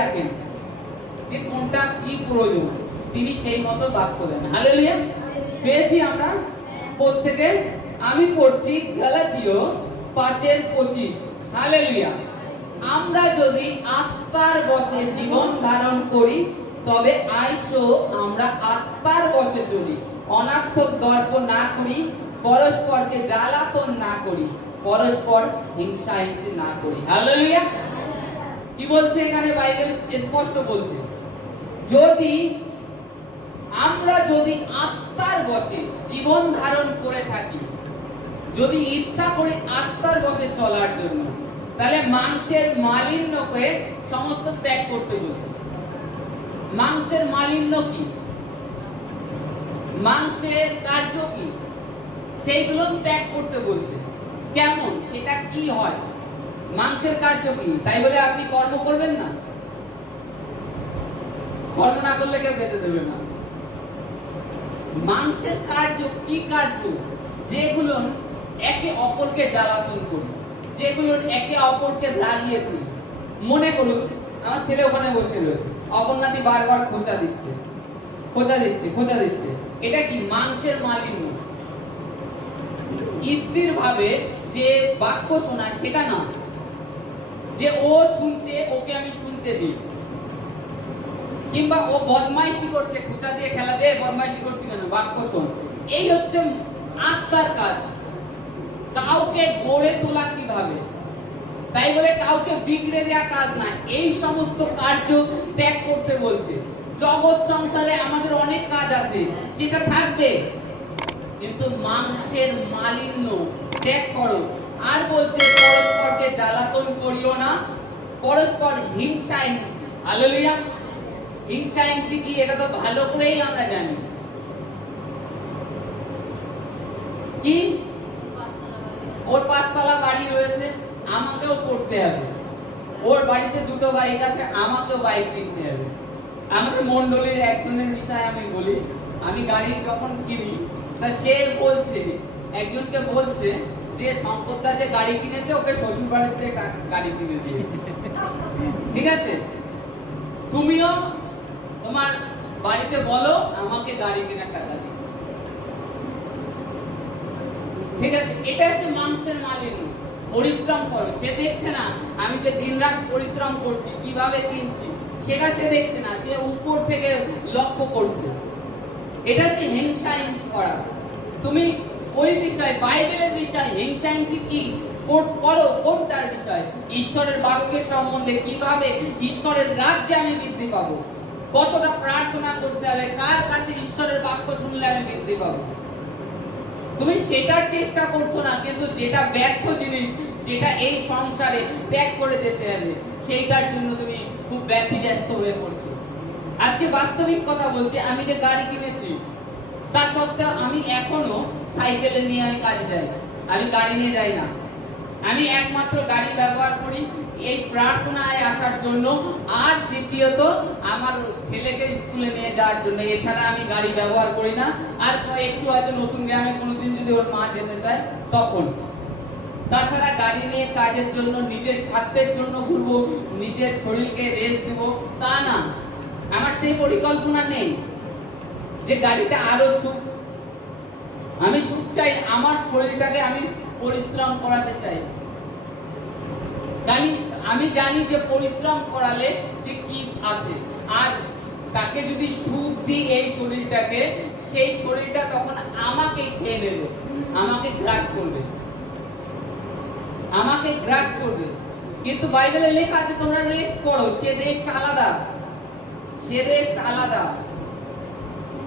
রাখেন যে কোনটা কি প্রয়োজন, তিনি সেই মতো বাক্য দেন। হালেলুয়া। পেয়েছি আমরা প্রত্যেকে। আমি পড়ছি গালাতীয় 5:25। হালেলুয়া। আমরা যদি আত্মার বশে জীবন ধারণ করি তবে আইসো আমরা আত্মার বশে চলি, অনার্থক দর্প না করি, পরস্পরকে জ্বালাতন না করি, পরস্পর হিংসাহিংসি না করি। হালেলুয়া। কি বলছে এখানে বাইবেল? স্পষ্ট বলছে, আমরা যদি আত্মার বশে জীবন ধারণ করে থাকি, যদি ইচ্ছা করি আত্মার বশে চলার জন্য, তাহলে মাংসের মালিন্যকে সমস্ত ত্যাগ করতে বলছে। মাংসের মালিন্য কি, মাংসের কার্য কি, সেইগুলো ত্যাগ করতে বলছে। কেমন, সেটা কি হয়, মাংসের কার্য কি? তাই বলে আপনি কর্ম করবেন না? কর্ম না করলে কেউ খেতে দেবে না। মাংসের কার্য কি? কার্য যেগুলো একে অপরকে জ্বালাতন করি, যেগুলো একে অপরকে লাগিয়ে দিই। মনে করুন আমার ছেলে ওখানে বসে রয়েছে, অপর্ণাদি বারবার খোঁচা দিচ্ছে, এটা কি? মাংসের মালিন্য। স্থির ভাবে যে বাক্য শোনা সেটা না, যে ও শুনছে ওকে আমি শুনতে দিই, কিংবা ও বদমাইশি করছে, খোঁচা দিয়ে খেলা দিয়ে বদমাইশি করছে কেন, বাক্য শোন। এই হচ্ছে আত্মার কাজ। কাউকে গড়ে তোলা কিভাবে, তাই বলে কাউকে বিগড়ে দেওয়া কাজ না। এই সমস্ত কার্য ত্যাগ করতে বলছে। জগৎ সংসারে আমাদের অনেক কাজ আছে, সেটা থাকবে, কিন্তু মাংসের মালিন্য ত্যাগ করো। আর বলছে পরস্পরকে জ্বালাতন করিও না, পরস্পর হিংসাহিংসি। হালেলুয়া। হিংসাহিংসি কি, এটা তো ভালো করেই আমরা জানি। কি? ওর 5 তলা বাড়ি রয়েছে, আমাকেও করতে হবে। ওর বাড়িতে 2টো বাইক আছে, আমাকেও বাইক কিনতে হবে। আমাদের মণ্ডলীর একজনের বিষয়ে আমি বলি, আমি গাড়ি যখন কিনি, তা সে বলছে, একজনকে বলছে যে শঙ্করদা যে গাড়ি কিনেছে ওকে শ্বশুর বাড়িতে গাড়ি কিনে দিয়েছে। ঠিক আছে, তুমিও তোমার বাড়িতে বলো আমাকে গাড়ি কেনার টাকা দিও। ঠিক আছে, এটা হচ্ছে মাংসের মালিন্য। পরিশ্রম করো, সে দেখছে না আমি যে দিনরাত পরিশ্রম করছি, কিভাবে কিনছি, সেটা সে দেখছে না, সে উপর থেকে লক্ষ্য করছে। এটা হচ্ছে হিংসাহিংসি করা। তুমি ওই বিষয়, বাইবেলের বিষয় হিংসাহিংসি কি করো, কোনটার বিষয়? ঈশ্বরের বাক্যের সম্বন্ধে, কিভাবে ঈশ্বরের রাজ্যে আমি বৃদ্ধি পাবো, কতটা প্রার্থনা করতে হবে, কার কাছে ঈশ্বরের বাক্য শুনলে আমি বৃদ্ধি পাবো। তুমি সেটার চেষ্টা করছো না, কিন্তু যেটা ব্যর্থ জিনিস, যেটা এই সংসারে ত্যাগ করে যেতে হবে, সেইটার জন্য তুমি খুব ব্যতিব্যস্ত হয়ে পড়ছো। আজকে বাস্তবিক কথা বলছি, আমি যে গাড়ি কিনেছি তা সত্ত্বেও আমি এখনো সাইকেলে নিয়ে আমি কাজে যাই, আমি গাড়ি নিয়ে যাই না। আমি একমাত্র গাড়ি ব্যবহার করি এই প্রার্থনায় আসার জন্য, আর দ্বিতীয়ত আমার ছেলেকে স্কুলে নিয়ে যাওয়ার জন্য। এছাড়া আমি গাড়ি ব্যবহার করি না। আর একটু হয়তো নতুন গ্রামে কোনোদিন যদি ওর মা যেতে চায় তখন। তাছাড়া গাড়ি নিয়ে কাজের জন্য, নিজের স্বার্থের জন্য ঘুরবো, নিজের শরীরকে রেস্ট দিব, তা না। আমার সেই পরিকল্পনা নেই যে গাড়িটা আরো সুখ, আমি সুখ চাই, আমার শরীরটাকে আমি পরিশ্রম করাতে চাই। আমি জানি যে পরিশ্রম করালে যে কি আছে, আর তাকে যদি সুখ দিই এই শরীরটাকে, সেই শরীরটা তখন আমাকে খেয়ে নেবে, আমাকে গ্রাস করবে, কিন্তু বাইবেলে লেখা আছে তোমরা রেস্ট করো। সে রেস্ট আলাদা।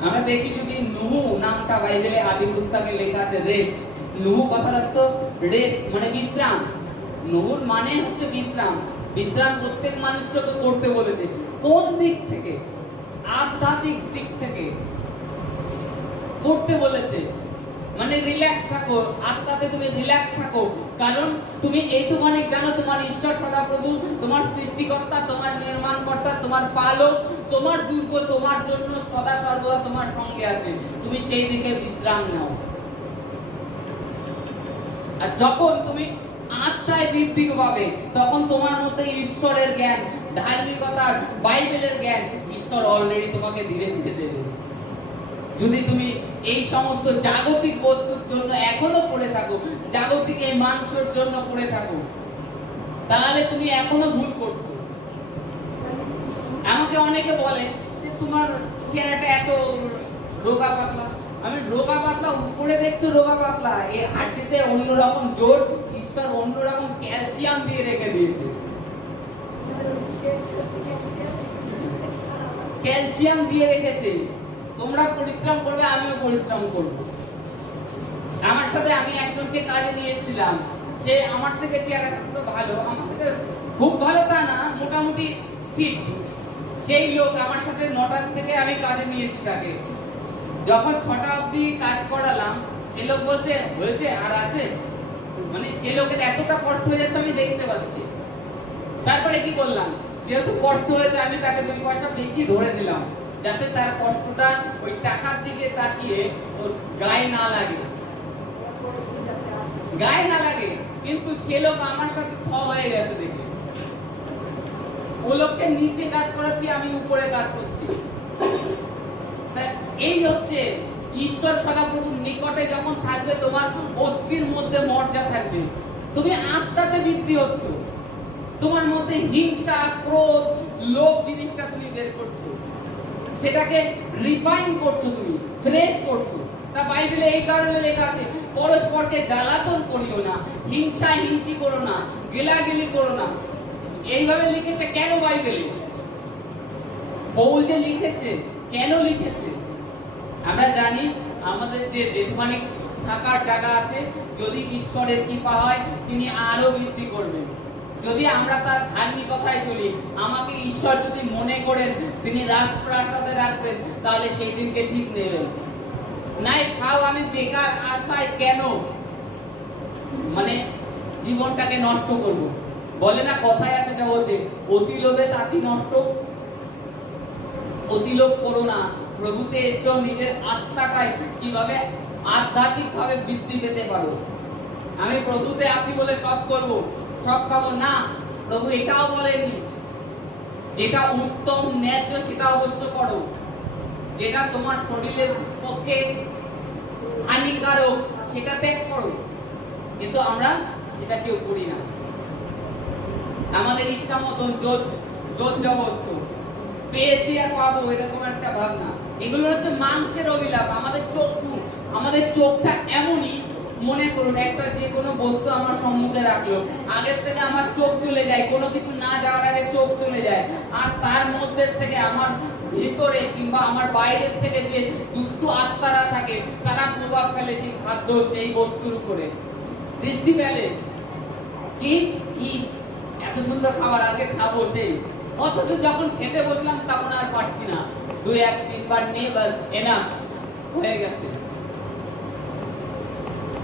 আমরা দেখি যদি নুহু নামটা বাইবেলে আদি পুস্তকে লেখা আছে রেস্ট। নুহু কথার অর্থ রেস্ট, মানে বিশ্রাম। নুহুর মানে হচ্ছে বিশ্রাম। বিশ্রাম প্রত্যেক মানুষকে তো করতে বলেছে। কোন দিক থেকে? আধ্যাত্মিক দিক থেকে করতে বলেছে। মানে রিল্যাক্স থাকো, আত্মাতে তুমি রিল্যাক্স থাকো। কারণ তুমি এইটুখানি জানো তোমার ঈশ্বর সদাপ্রভু, তোমার সৃষ্টিকর্তা, তোমার নির্মাণকর্তা, তোমার পালক, তোমার দুর্গ তোমার জন্য সদা সর্বদা তোমার সঙ্গে আছে। তুমি সেই দিকে বিশ্রাম নাও। আর যখন তুমি আত্মায় বৃদ্ধি পাবে, তখন তোমার মধ্যে ঈশ্বরের জ্ঞান, ধার্মিকতার, বাইবেলের জ্ঞান ঈশ্বর অলরেডি তোমাকে ধীরে ধীরে দেবে। যদি তুমি এই সমস্ত জাগতিক বস্তুর জন্য এখনো পড়ে থাকো, জাগতিক এই মাংসের জন্য পড়ে থাকো, তাহলে তুমি এখনো ভুল করছো। আমাকে অনেকে বলে যে তোমার চেহারাটা এত রোগা পাতলা। আমি রোগা পাতলা উপরে দেখছো রোগা পাতলা, এই হাড্ডিতে অন্যরকম জোর ঈশ্বর অন্যরকম ক্যালসিয়াম দিয়ে রেখে দিয়েছে। ক্যালসিয়াম দিয়ে রেখেছে। তোমরা পরিশ্রম করবে, আমিও পরিশ্রম করব। আমার সাথে আমি একজনকে কাজে নিয়ে এসেছিলাম, সে আমার থেকে চেহারা তো ভালো, আমার থেকে খুব ভালো তা না, মোটামুটি ফিট। সেই লোক আমার সাথে 9টা থেকে আমি কাজে নিয়েছি তাকে। যখন 6টা অবধি কাজ করালাম, সে লোক বলছে হয়েছে আর আছে, মানে সে লোকের এতটা কষ্ট হয়ে যাচ্ছে আমি দেখতে পাচ্ছি। তারপরে কি বললাম, যেহেতু কষ্ট হয়েছে আমি তাকে 2 পয়সা বেশি ধরে দিলাম, যাতে তার কষ্টটা ওই টাকার দিকে তাকিয়ে ওর গায়ে না লাগে, গায়ে না লাগে। কিন্তু সে লোক আমার সাথে হয়ে গেছে দেখে, ও লোককে নিচে কাজ করাচ্ছি, আমি উপরে কাজ করছি। এই হচ্ছে ঈশ্বর সদাপ্রভুর নিকটে যখন থাকবে, তোমার অস্থির মধ্যে মর্যাদা থাকবে, তুমি আত্মাতে বৃদ্ধি হচ্ছ, তোমার মধ্যে হিংসা, ক্রোধ, লোভ জিনিসটা তুমি বের করছো, সেটাকে রিফাইন করছো, তুমি ফ্রেশ করছো। তা বাইবেলে এই কারণে লেখা আছে, পরস্পরকে জ্বালাতন করিও না, হিংসা হিংসি করো না, গেলাগেলি করো না। এইভাবে লিখেছে কেন বাইবেলে? পৌল যে লিখেছে, কেন লিখেছে? আমরা জানি আমাদের যে যেখানে থাকার জায়গা আছে, যদি ঈশ্বরের কৃপা হয় তিনি আরো বৃদ্ধি করবেন। যদি আমরা তার ধার্মিকতায় চলি, আমাকে ঈশ্বর যদি মনে করেন তিনি রাজপ্রাসাদে রাখবেন, তাহলে সেই দিনকে ঠিক নেবেন। নাই খাও আমি বেকার আশায় কেন মানে জীবনটাকে নষ্ট করব? বলে না কথায় আছে, যা বলতে, অতি লোভে তাতি নষ্ট। অতি লোভ করো না, প্রভুতে এসো, নিজের আত্মাটাই কিভাবে আধ্যাত্মিক ভাবে বৃদ্ধি পেতে পারো। আমি প্রভুতে আছি বলে সব করব, সব খাবো না, প্রভু এটাও বলেনি। যেটা উত্তম ন্যায্য সেটা অবশ্য করো, যেটা তোমার শরীরের পক্ষে হানিকারক সেটা ত্যাগ করো। কিন্তু আমরা সেটা কেউ করি না। আমাদের ইচ্ছা মতন জোর জবরদস্ত পেয়েছি আর পাবো, এরকম একটা ভাবনা। এগুলো হচ্ছে মাংসের অভিলাপ। আমাদের চোখটা এমনই, মনে করুন একটা যে কোনো বস্তু আমার সম্মুখে রাখলো, আগের থেকে আমার চোখ চলে যায়, কোনো কিছু না যাওয়ার আগে চোখ চলে যায়, আর তার মধ্যে থেকে আমার ভিতরে কিংবা আমার বাইরের থেকে যে দুষ্ট আত্মারা থাকে, তারা প্রভাব ফেলে সেই খাদ্য, সেই বস্তুর উপরে দৃষ্টি ফেলে। কি এত সুন্দর খাবার, আগে খাবো সেই, অথচ যখন খেতে বসলাম তখন আর পারছি না, 2-1-3 নিয়ে বাস এনা হয়ে গেছে।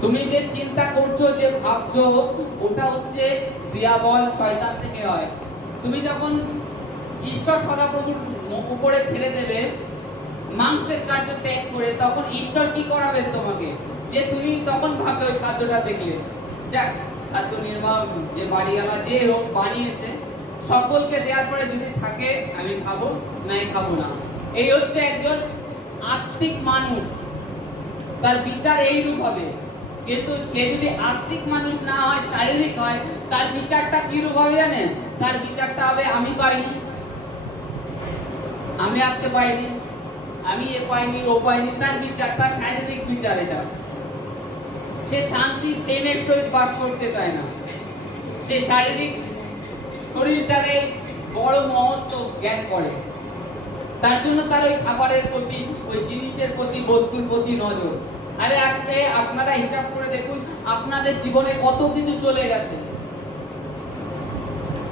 তুমি যে চিন্তা করছো, যে ভাবছো, ওটা হচ্ছে দিয়াবল, শয়তান থেকে হয়। তুমি যখন ঈশ্বর সদাপ্রভুর উপরে ছেড়ে দেবে, মাংসের কার্য ত্যাগ করে, তখন ঈশ্বর কি করাবেন তোমাকে? যে তুমি তখন ভাববে ওই খাদ্যটা দেখলে, যাক খাদ্য নির্মাণ যে বাড়িওয়ালা যে হোক বানিয়েছে, সকলকে দেওয়ার পরে যদি থাকে আমি খাবো, নাই খাবো না। এই হচ্ছে একজন আত্মিক মানুষ, তার বিচার এইরূপ হবে। কিন্তু সে যদি আত্মিক মানুষ না হয়, শারীরিক হয়, তার বিচারটা কি রূপ হবে জানেন? তার বিচারটা হবে আমি পাইনি, আমি আজকে পাইনি, আমি এ পাইনি, ও পাইনি। তার বিচারটা শারীরিক বিচার। এটা সে শান্তি প্রেমের সহিত বাস করতে চায় না, সে শারীরিক শরীরটারে বড় মহত্ব জ্ঞান করে। তার জন্য তার ওই খাবারের প্রতি, ওই জিনিসের প্রতি, বস্তুর প্রতি নজর। আরে আজকে আপনারা হিসাব করে দেখুন, আপনাদের জীবনে কত কিছু চলে গেছে,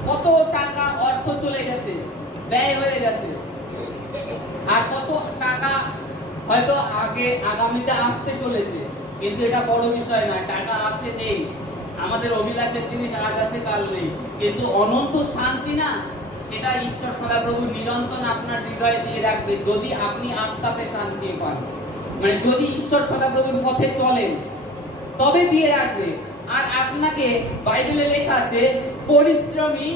কত টাকা অর্থ চলে গেছে, ব্যয় হয়ে গেছে, আর কত টাকা হয়তো আগামীতে আসতে চলেছে। কিন্তু এটা বড় বিষয় নয়, টাকা আছে নেই, আমাদের অভিলাষের জিনিস আজ আছে কাল নেই, কিন্তু অনন্ত শান্তি না, সেটা ঈশ্বর সদাপ্রভু নিরন্তর আপনার হৃদয়ে দিয়ে রাখবে, যদি আপনি আত্মাতে শান্তি পান। মানে যদি ঈশ্বর সদাপ্রভুর পথে চলেন, তবে দিয়ে রাখবে। আর আপনাকে বাইবেলে লেখা আছে পরিশ্রমী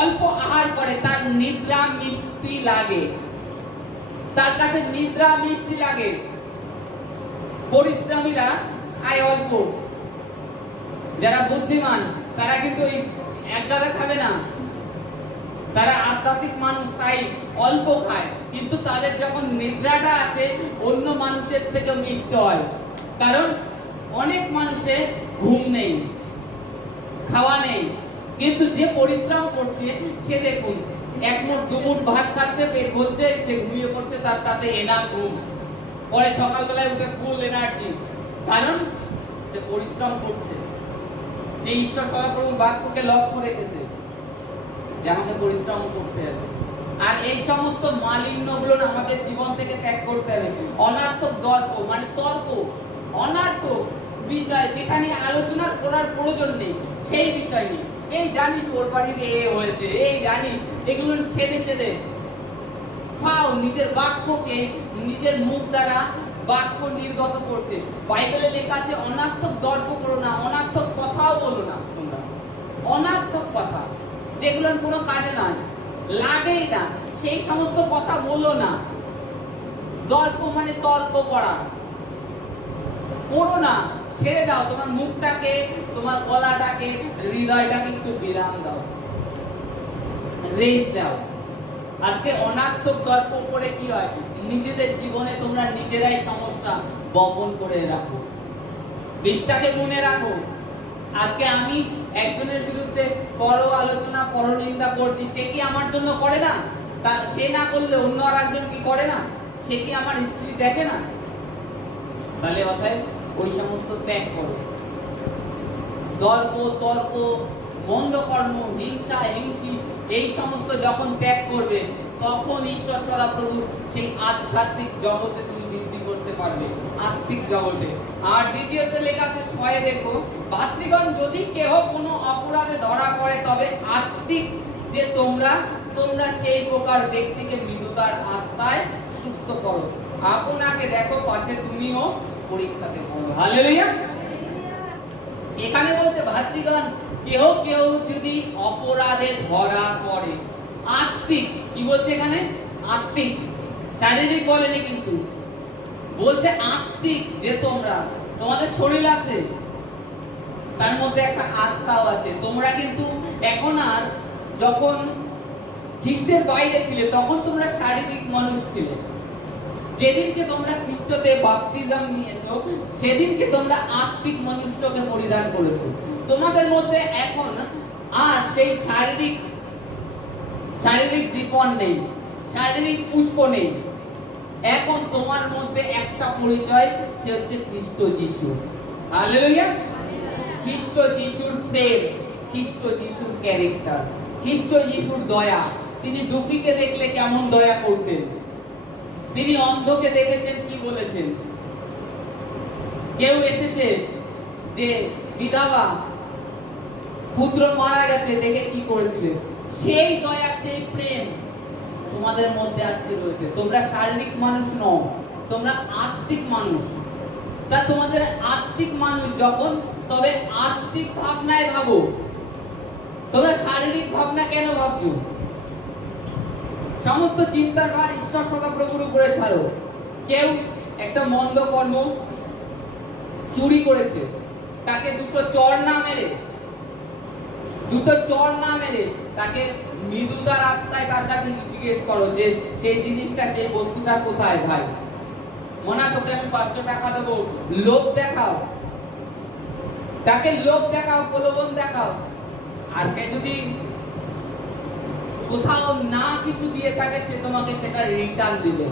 অল্প আহার করে তার নিদ্রা মিষ্টি লাগে, তার কাছে নিদ্রা মিষ্টি লাগে। পরিশ্রমীরা খায় অল্প, যারা বুদ্ধিমান তারা কিন্তু ওই এক গাদা খাবে না, তারা আধ্যাত্মিক মানুষ তাই অল্প খায়, কিন্তু তাদের যখন নিদ্রাটা আসে অন্য মানুষের থেকে মিষ্টি হয়। কারণ অনেক মানুষের ঘুম নেই, খাওয়া নেই, কিন্তু যে পরিশ্রম করছে সে দেখুন এক মুঠ দু মুঠ ভাত খাচ্ছে, পেট ভরছে, সে ঘুমিয়ে পড়ছে, তার তাতে এনার ঘুম, পরে সকালবেলায় উঠে ফুল এনার্জি, কারণ সে পরিশ্রম করছে। যে ঈশ্বর সদাপ্রভুর বাক্যকে লক্ষ্য রেখেছে যে আমাকে পরিশ্রম করতে হবে। আর এই সমস্ত মালিন্যগুলো আমাদের জীবন থেকে ত্যাগ করতে হবে। অনার্থক গল্প মানে তর্ক, অনার্থক বিষয় যেখানে আলোচনা করার প্রয়োজন নেই সেই বিষয় নেই। এই জানিস ওর বাড়িতে এ হয়েছে, এই জানিস, এগুলো ছেড়ে ছেড়ে খাও। নিজের বাক্যকে নিজের মুখ দ্বারা বাক্য নির্গত করছে। বাইবেলে লেখা আছে অনার্থক দর্প করো না, অনার্থক কথাও বলো না তোমরা, অনার্থক কথা যেগুলো কোনো কাজে নয়, লাগেই না, সেই সমস্ত কথা বলো না। দর্প মানে তর্ক করা, করো না, ছেড়ে দাও। তোমার মুখটাকে, তোমার গলাটাকে, হৃদয়টাকে একটু বিরাম দাও, রেস্ট দাও। আজকে অনার্থক গল্প করে কি হয়, নিজেদের জীবনে তোমরা নিজেরাই সমস্যা বপন করে রাখো। বিষটাকে মনে রাখো। আজকে আমি একজনের বিরুদ্ধে পর আলোচনা, পরনিন্দা করছি, সে কি আমার জন্য করে না? সে না করলে অন্য আর একজন কি করে না? সে কি আমার স্ত্রী দেখে না? তাহলে অতএব ওই সমস্ত ত্যাগ করো। দর্প, তর্ক, মন্দ কর্ম, হিংসা, হিংসি, এই সমস্ত যখন ত্যাগ করবে তখন ঈশ্বর সদাপ্রভু সেই আধ্যাত্মিক জগতে তুমি বৃদ্ধি করতে পারবে, আত্মিক জগতে। আর দ্বিতীয়তে লেখা আছে 6 দেখো, ভাতৃগণ যদি কেহ কোনো অপরাধে ধরা পড়ে তবে আত্মিক যে তোমরা সেই প্রকার ব্যক্তিকে মৃদুতার আত্মায় সুস্থ করো, আপনাকে দেখো পাছে তুমিও পরীক্ষাতে পড়ো। হালেলুয়া। এখানে বলছে ভাতৃগণ কেউ যদি অপরাধে ধরা পড়ে, আত্মিক কি বলছে এখানে? আত্মিক, শারীরিক বলেনি, কিন্তু বলছে আত্মিক যে তোমরা, তোমাদের শরীর আছে, তার মধ্যে একটা আত্মাও আছে। তোমরা কিন্তু এখন আর, যখন খ্রিস্টের বাইরে ছিলে তখন তোমরা শারীরিক মানুষ ছিলে। যেদিনকে তোমরা খ্রিস্টতে বাপ্তিজম নিয়েছো সেদিনকে তোমরা আত্মিক মনুষ্যকে পরিধান করেছো। তোমাদের মধ্যে এখন আর সেই শারীরিক দীপন নেই, শারীরিক পুষ্প নেই। এখন তোমার মধ্যে একটা পরিচয়, সে হচ্ছে খ্রিস্ট যিশু। হালেলুয়া। খ্রিস্ট যিশুর প্রেম, খ্রিস্ট যিশুর ক্যারেক্টার, খ্রিস্ট যিশুর দয়া। তিনি দুঃখীকে দেখলে কেমন দয়া করতেন, তিনি অন্ধকে দেখেছেন কি বলেছেন। কেউ এসেছে যে বিধবা পুত্র মারা গেছে দেখে কি করেছিলেন, সেই দয়া, সেই প্রেম তোমাদের মধ্যে আজকে রয়েছে। তোমরা শারীরিক মানুষ নও, তোমরা আত্মিক মানুষ। তা তোমাদের আত্মিক মানুষ যখন, তবে আত্মিক ভাবনায় ভাবো। তোমরা শারীরিক ভাবনা কেন ভাবছো? সমস্ত চিন্তার ভার ঈশ্বর সদাপ্রভুর উপরে ছাড়ো। কেউ একটা মন্দ কর্ম, চুরি করেছে, তাকে দুটো চড় না মেরে তাকে মৃদুতার আত্মায় তার কাছে জিজ্ঞেস করো যে সেই জিনিসটা, সেই বস্তুটা কোথায় ভাই? মনে তোকে আমি 500 টাকা দেবো, লোভ দেখাও, তাকে লোভ দেখাও, প্রলোভন দেখাও। আর সে যদি কোথাও না কিছু দিয়ে থাকে, সে তোমাকে সেটা রিটার্ন দিবে।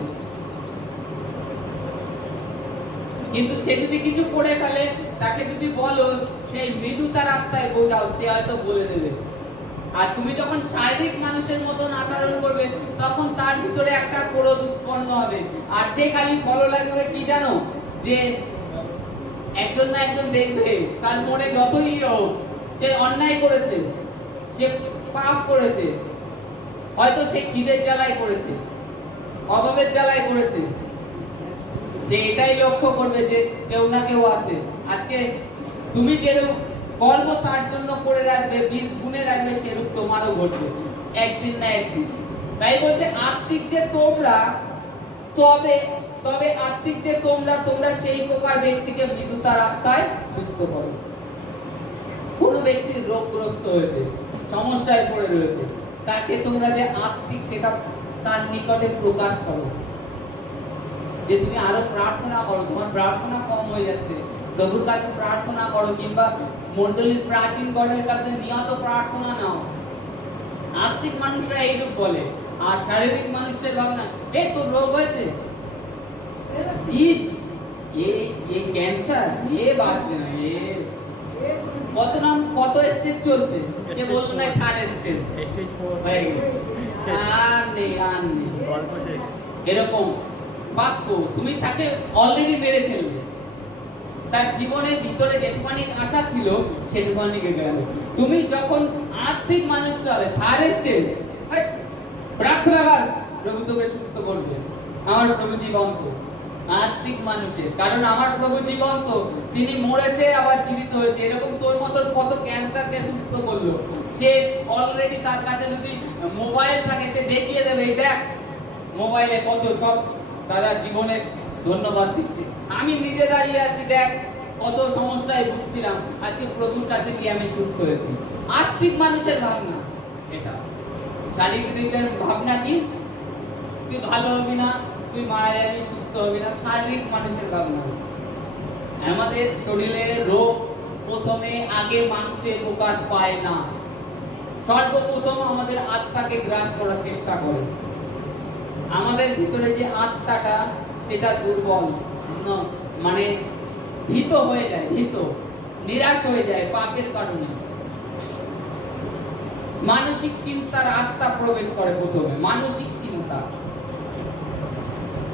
কিন্তু সে যদি কিছু করে ফেলে, তাকে যদি বলো সেই মৃদুতার আত্মায় বোঝাও, সে হয়তো বলে দেবে। আর তুমি যখন শারীরিক মানুষের মতন আচরণ করবে, তখন তার ভিতরে একটা ক্রোধ উৎপন্ন হবে। আর সে খালি ফলো লাগবে কি জানো, যে একজন না একজন দেখবে তার মনে যতই হোক, সে অন্যায় করেছে, সে পাপ করেছে, হয়তো সে খিদের জ্বালায় করেছে, অভাবের জ্বালায় করেছে, সে এটাই লক্ষ্য করবে যে কেউ না কেউ আছে। আজকে তুমি যেরূপ কর্ম তার জন্য করে রাখবে, গুণে রাখবে, সেরূপ তোমারও ঘটবে। একদিন না একদিন। তাই বলছে আত্মিক যে তোমরা, তবে আত্মিক যে তোমরা সেই প্রকার ব্যক্তিকে মৃত্যুতার আত্মায় সুস্থ করো। কোন ব্যক্তি রোগগ্রস্ত হয়েছে, সমস্যায় পড়ে রয়েছে, তাকে তোমরা যে আত্মিক সেটা তার নিকটে প্রকাশ করো। যে তুমি আরো প্রার্থনা করো, তোমার প্রার্থনা কম হয়ে যাচ্ছে, প্রভুর কাছে প্রার্থনা করো, কিংবা মণ্ডলীর প্রাচীন গণের কাছে নিয়ত প্রার্থনা নাও। আত্মিক মানুষরা এইরূপ বলে। আর শারীরিক মানুষের ভাবনা, এই তো রোগ হয়েছে, এই ক্যান্সার, বাঁচবে না, কত স্টেজ চলছে, সে বললো না থার্ড স্টেজ, স্টেজ 4 হয়ে গেছে, আর নেই গল্প শেষ। এরকম বাক্য তুমি তাকে অলরেডি মেরে ফেললে, তার জীবনের ভিতরে যেটুখানি আশা ছিল সেটুখানি গেল। তুমি যখন আত্মিক মানুষ হবে, থার্ড স্টেজ, প্রার্থনা কর, প্রভু তোকে সুস্থ করবে। আমার প্রভু জীবন্ত, আত্মিক মানুষের, কারণ আমার প্রভু জীবন্ত, তিনি মরেছে আবার জীবিত হয়েছে। এরকম তোর মতো কত ক্যান্সারকে সুস্থ করলো। সে অলরেডি, তার কাছে যদি মোবাইল থাকে সে দেখিয়ে দেবে, এই দেখ মোবাইলে কত সব দাদা জীবনে ধন্যবাদ দিচ্ছে। আমি নিজে দাঁড়িয়ে আছি, দেখ কত সমস্যায় ভুগছিলাম, আজকে প্রভুর কাছে গিয়ে আমি সুস্থ হয়েছি। আত্মিক মানুষের ভাবনা এটা। শারীরিক ভাবনা কি, তুই ভালো হবি না, তুই মারা যাবি, সুস্থ হবি না, শারীরিক মানুষের ভাবনা। আমাদের শরীরের রোগ প্রথমে আগে মাংসে প্রকাশ পায় না, সর্বপ্রথম আমাদের আত্মাকে গ্রাস করার চেষ্টা করে। আমাদের ভিতরে যে আত্মাটা সেটা দুর্বল, মানে ভীত হয়ে যায়, নিরাশ হয়ে যায় পাপের কারণে। মানসিক চিন্তার আত্মা প্রবেশ করে প্রথমে, মানসিক চিন্তা।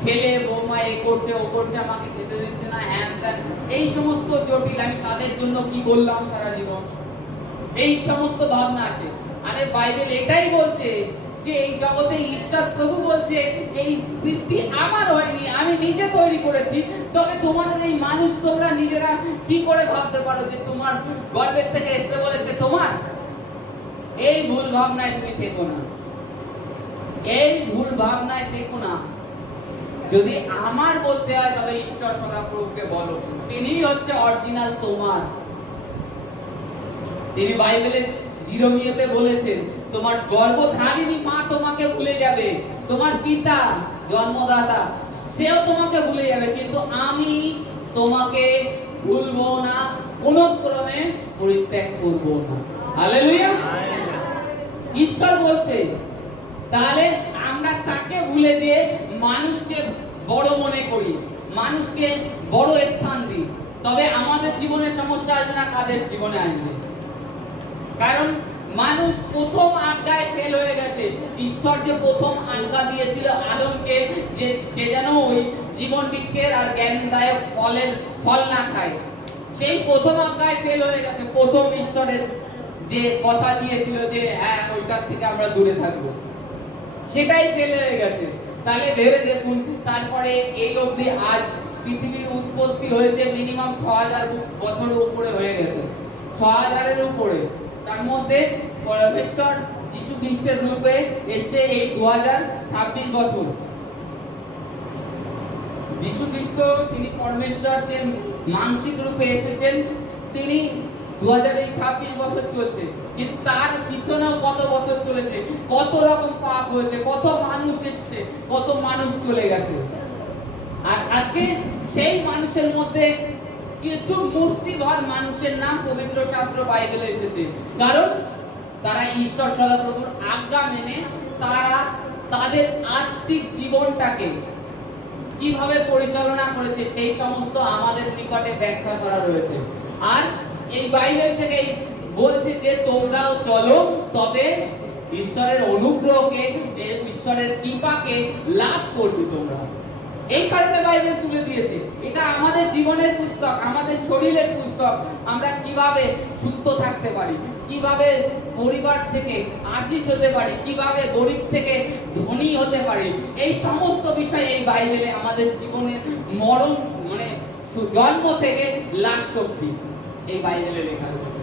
ছেলে বৌমা এ করছে, ও করছে, আমাকে খেতে দিচ্ছে না, হ্যান ত্যান, এই সমস্ত জটিল, আমি তাদের জন্য কি করলাম সারা জীবন, এই সমস্ত ভাবনা আছে। আরে বাইবেল এটাই বলছে যে এই জগতে ঈশ্বর প্রভু বলছে এই সৃষ্টি আমার হয়নি, আমি নিজে তৈরি করেছি। তবে তোমাদের এই মানুষ তোমরা নিজেরা কি করে ভাবতে পারো যে তোমার গর্ভের থেকে এসে বলেছে তোমার? এই ভুল ভাবনায় তুমি থেকো না, এই ভুল ভাবনায় থেকো না। যদি আমার বলতে হয় তবে ঈশ্বর সদাপ্রভুকে বলো, তিনিই হচ্ছে অরিজিনাল তোমার। তিনি বাইবেলে জিরোমিয়াতে বলেছেন, তোমার গর্ভধারিণী মা তোমাকে ভুলে যাবে, তোমার পিতা জন্মদাতা সেও তোমাকে ভুলে যাবে, কিন্তু আমি তোমাকে ভুলবো না, কোন ক্রমে পরিত্যাগ করব না। হালেলুয়া। ঈশ্বর বলছে। তাহলে আমরা তাকে ভুলে দিয়ে মানুষকে বড় মনে করি, মানুষকে বড় স্থান দিই, তবে আমাদের জীবনে সমস্যা আসবে না, কাদের জীবনে আসবে? কারণ মানুষ প্রথম আজ্ঞায় ফেল হয়ে গেছে। ঈশ্বর যে প্রথম আজ্ঞা দিয়েছিল আদমকে যে সে যেন ওই জীবন বৃক্ষের আর জ্ঞানদায়ক ফলের ফল না খায়, সেই প্রথম আজ্ঞায় ফেল হয়ে গেছে। প্রথম ঈশ্বরের যে কথা দিয়েছিল যে হ্যাঁ ওইটার থেকে আমরা দূরে থাকবো, সেটাই ফেল হয়ে গেছে। তাহলে ভেবে দেখুন, তারপরে এই অবধি আজ পৃথিবীর উৎপত্তি হয়েছে মিনিমাম 6000 বছরের উপরে হয়ে গেছে, 6000-এর উপরে। তার মধ্যে পরমেশ্বর যিশু খ্রিস্টের রূপে এসে এই 2026 বছর। যিশু খ্রিস্ট তিনি পরমেশ্বর যে মানসিক রূপে এসেছেন, তিনি 2026 বছর চলছে, কিন্তু তার পিছনেও কত বছর চলেছে, কত রকম পাপ হয়েছে, কত মানুষ এসেছে, কত মানুষ চলে গেছে। আর আজকে সেই মানুষের মধ্যে কিছু মুষ্টিধর মানুষের নাম পবিত্র শাস্ত্র বাইবেলে এসেছে, কারণ তারা ঈশ্বর সদাপ্রভুর আজ্ঞা মেনে তারা তাদের আত্মিক জীবনটাকে কিভাবে পরিচালনা করেছে সেই সমস্ত আমাদের নিকটে ব্যাখ্যা করা রয়েছে। আর এই বাইবেল থেকে বলছে যে তোমরাও চলো, তবে ঈশ্বরের অনুগ্রহকে, ঈশ্বরের কৃপাকে লাভ করবে তোমরা। এই কারণে বাইবেল তুলে দিয়েছে। এটা আমাদের জীবনের পুস্তক, আমাদের শরীরের পুস্তক। আমরা কিভাবে সুস্থ থাকতে পারি, কিভাবে পরিবার থেকে আশীষ হতে পারি, কিভাবে গরিব থেকে ধনী হতে পারি, এই সমস্ত বিষয় এই বাইবেলে আমাদের জীবনের মরণ মানে জন্ম থেকে লাস্ট অবধি এই বাইবেলে লেখা রয়েছে।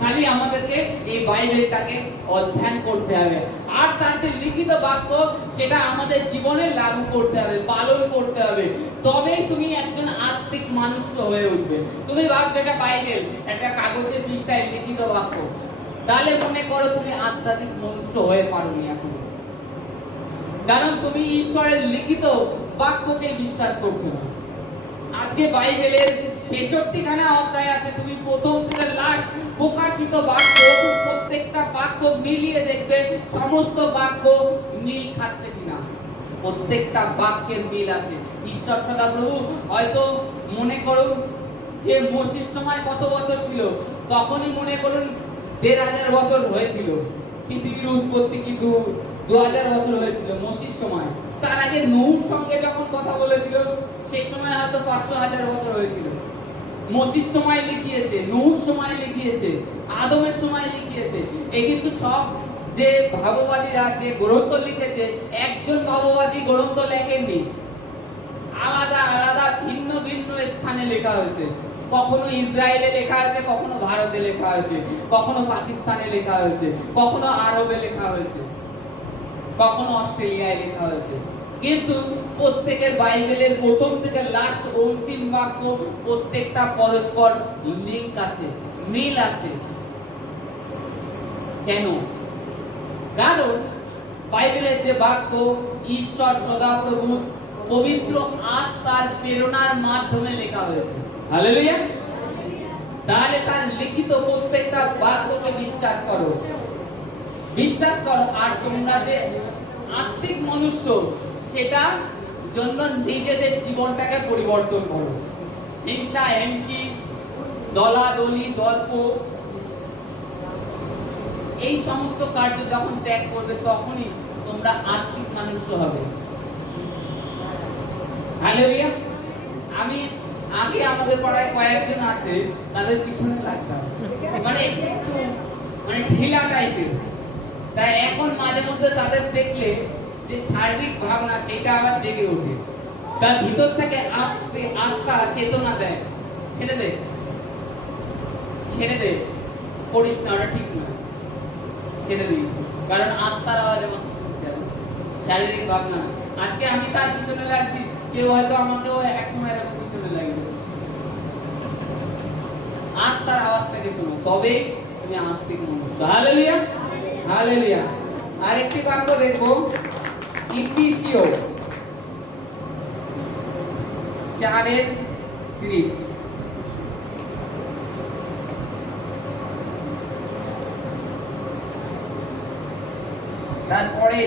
খালি আমাদেরকে এই বাইবেলটাকে অধ্যয়ন করতে হবে, আর তার যে লিখিত বাক্য সেটা আমাদের জীবনে লাগু করতে হবে, পালন করতে হবে, তবেই তুমি একজন আত্মিক মানুষ হয়ে উঠবে। তুমি ভাবছো এটা বাইবেল, একটা কাগজের পৃষ্ঠায় লিখিত বাক্য, তাহলে মনে করো তুমি আধ্যাত্মিক মনুষ্য হয়ে পারোনি এখন, কারণ তুমি ঈশ্বরের লিখিত বাক্যকে বিশ্বাস করছো না। আজকে বাইবেলের 66 খানা অধ্যায় আছে, তুমি প্রথম থেকে লাস্ট প্রকাশিত বাক্য প্রত্যেকটা বাক্য মিলিয়ে দেখবে সমস্ত বাক্য মিল খাচ্ছে কিনা। প্রত্যেকটা বাক্যের মিল আছে। ঈশ্বর সদাপ্রভু হয়তো মনে করুন যে মসির সময় কত বছর ছিল, তখনই মনে করুন 1500 বছর হয়েছিল, পৃথিবীর উৎপত্তি কিন্তু 2000 বছর হয়েছিল মসির সময়। তার আগে নূহর সঙ্গে যখন কথা বলেছিল সেই সময় হয়তো 500,000 বছর হয়েছিল। মসির সময় লিখিয়েছে, নূহর সময় লিখিয়েছে, আদমের সময় লিখিয়েছে। এই কিন্তু সব যে ভাববাদীরা যে গ্রন্থ লিখেছে, একজন ভাববাদী গ্রন্থ লেখেননি, আলাদা আলাদা ভিন্ন ভিন্ন স্থানে লেখা হয়েছে। কখনো ইসরায়েলে লেখা হয়েছে, কখনো ভারতে লেখা হয়েছে, কখনো পাকিস্তানে লেখা হয়েছে, কখনো আরবে লেখা হয়েছে, কখনো অস্ট্রেলিয়ায় লেখা হয়েছে। কিন্তু প্রত্যেকের বাইবেলের প্রথম থেকে লাস্ট অন্তিম বাক্য প্রত্যেকটা পরস্পর লিংক আছে, মিল আছে। কেন? কারণ বাইবেলের যে বাক্য ঈশ্বর সদাপ্রভু পবিত্র আত্মার প্রেরণার মাধ্যমে লেখা হয়েছে। হালেলুয়া। তাহলে তার লিখিত প্রত্যেকটা বাক্যকে বিশ্বাস করো, বিশ্বাস করো। আর তোমরা যে আত্মিক মনুষ্য, সেটা জন্য নিজেদের জীবনটাকে পরিবর্তন করো। হিংসা হিংসি, দলাদলি, দর্প, এই সমস্ত কার্য যখন ত্যাগ করবে তখনই তোমরা আত্মিক মানুষ হবে। হালেলুয়া। আমি আগে আমাদের পাড়ায় কয়েকজন আছে, তাদের পিছনে লাগতাম, মানে একটু মানে ঢিলা টাইপের। তাই এখন মাঝে মধ্যে তাদের দেখলে যে শারীরিক ভাবনা সেটা আবার জেগে ওঠে, তার ভিতর থেকে আত্মা চেতনা দেয়, ছেড়ে দে ছেড়ে দে, করিস না, ওটা ঠিক নয়, ছেড়ে দিই। কারণ আত্মার আওয়াজ আমার শারীরিক ভাবনা। আজকে আমি তার পিছনে লাগছি, কেউ হয়তো আমাকেও একসময় এরকম পিছনে লাগবে। আত্মার আওয়াজটাকে শোনো, তবে তুমি আত্মিক মানুষ। Hallelujah, hallelujah. আরেকটি বাক্য দেখবো, ইফিসীয় 4:30। তারপরে